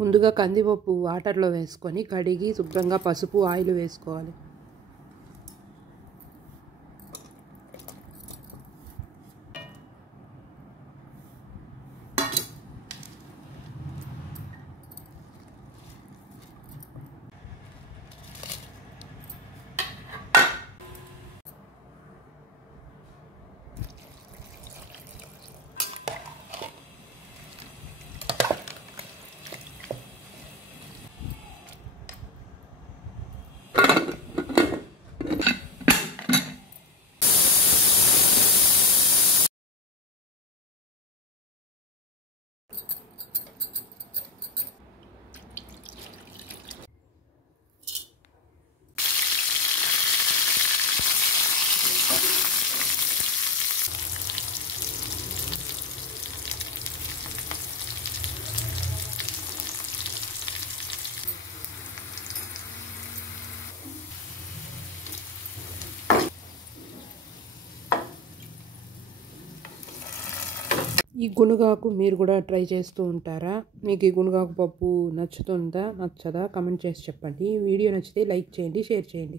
ముందుగా కందిపప్పు వాటర్లో వేసుకొని కడిగి శుభ్రంగా పసుపు ఆయిల్ వేసుకోవాలి. ఈ గునుగాకు మీరు కూడా ట్రై చేస్తూ ఉంటారా? మీకు ఈ గునుగాకు పప్పు నచ్చుతుందా నచ్చదా కామెంట్ చేసి చెప్పండి. ఈ వీడియో నచ్చితే లైక్ చేయండి, షేర్ చేయండి.